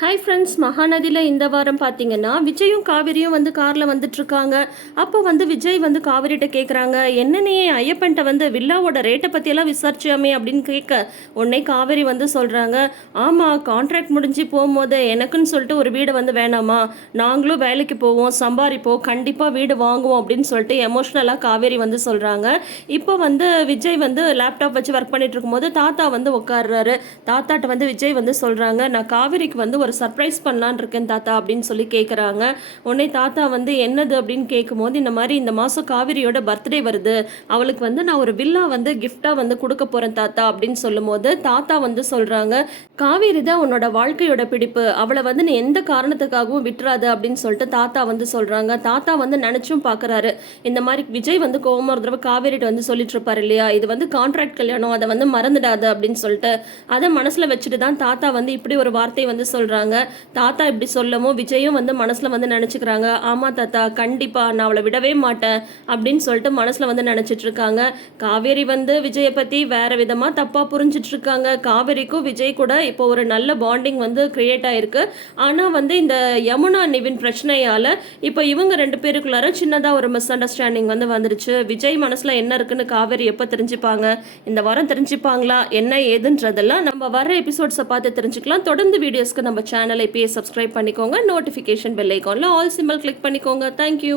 Hi friends, மகாநதியில் இந்த வாரம் பார்த்தீங்கன்னா விஜயும் காவிரியும் வந்து காரில் வந்துட்டுருக்காங்க. அப்போ வந்து விஜய் வந்து காவிரிகிட்ட கேட்குறாங்க, என்ன நீ ஐயப்பன்ட்ட வந்து வில்லாவோட ரேட்டை பற்றியெல்லாம் விசாரிச்சியாமே அப்படின்னு கேட்க, உடனே காவிரி வந்து சொல்கிறாங்க, ஆமாம் கான்ட்ராக்ட் முடிஞ்சு போகும்போது எனக்குன்னு சொல்லிட்டு ஒரு வீடு வந்து வேணாமா, நாங்களும் வேலைக்கு போவோம் சம்பாதிப்போம் கண்டிப்பாக வீடு வாங்குவோம் அப்படின்னு சொல்லிட்டு எமோஷ்னலாக காவேரி வந்து சொல்கிறாங்க. இப்போ வந்து விஜய் வந்து லேப்டாப் வச்சு ஒர்க் பண்ணிட்டு இருக்கும்போது தாத்தா வந்து உட்காடுறாரு. தாத்தாட்ட வந்து விஜய் வந்து சொல்கிறாங்க, நான் காவிரிக்கு வந்து ஒரு சர்ப்ரைஸ் பண்ணலான் இருக்கேன் தாத்தா அப்படின்னு சொல்லி கேட்குறாங்க. உடனே தாத்தா வந்து என்னது அப்படின்னு கேட்கும்போது, இந்த மாதிரி இந்த மாதம் காவிரியோட பர்த்டே வருது, அவளுக்கு வந்து நான் ஒரு வில்லா வந்து கிஃப்டாக வந்து கொடுக்க போகிறேன் தாத்தா அப்படின்னு சொல்லும்போது தாத்தா வந்து சொல்கிறாங்க, காவேரி தான் உன்னோட வாழ்க்கையோட பிடிப்பு, அவளை வந்து நீ எந்த காரணத்துக்காகவும் விட்டுறாது அப்படின்னு சொல்லிட்டு தாத்தா வந்து சொல்கிறாங்க. தாத்தா வந்து நினச்சும் பார்க்குறாரு, இந்த மாதிரி விஜய் வந்து கோவமாக ஒரு தடவை காவேரிட்ட வந்து சொல்லிட்டு இருப்பார் இல்லையா, இது வந்து கான்ட்ராக்ட் கல்யாணம், அதை வந்து மறந்துடாது அப்படின்னு சொல்லிட்டு அதை மனசில் வச்சுட்டு தான் தாத்தா வந்து இப்படி ஒரு வார்த்தை வந்து சொல்கிறாங்க. தாத்தா இப்படி சொல்லவும் விஜயும் வந்து மனசுல வந்து நினைச்சுக்கிறாங்க, ஆமா தாத்தா கண்டிப்பா நான் அவளை விடவே மாட்டேன் அப்படின்னு சொல்லிட்டு மனசுல வந்து நினைச்சிட்டு இருக்காங்க. காவேரி வந்து விஜயை பத்தி வேற விதமா தப்பா புரிஞ்சிட்டு இருக்காங்க. காவேரிக்கும் விஜய் கூட இப்போ ஒரு நல்ல பாண்டிங் வந்து கிரியேட் ஆயிருக்கு. ஆனா வந்து இந்த யமுனா நிவின் பிரச்சனையால இப்போ இவங்க ரெண்டு பேருக்குள்ளார சின்னதா ஒரு மிஸ் அண்டர்ஸ்டாண்டிங் வந்து வந்துருச்சு. விஜய் மனசுல என்ன இருக்குன்னு காவேரி எப்ப தெரிஞ்சுப்பாங்க, இந்த வாரம் தெரிஞ்சுப்பாங்களா என்ன ஏதுன்றதெல்லாம் நம்ம வர எபிசோட்ஸை பார்த்து தெரிஞ்சுக்கலாம். தொடர்ந்து வீடியோஸ்க்கு நம்ம சேனலை இப்பயே சப்ஸ்கிரைப் பண்ணிக்கோங்க. நோட்டிஃபிகேஷன் பெல் ஐக்கானில் ஆல் சிம்பிள் கிளிக் பண்ணிக்கோங்க. தேங்க்யூ.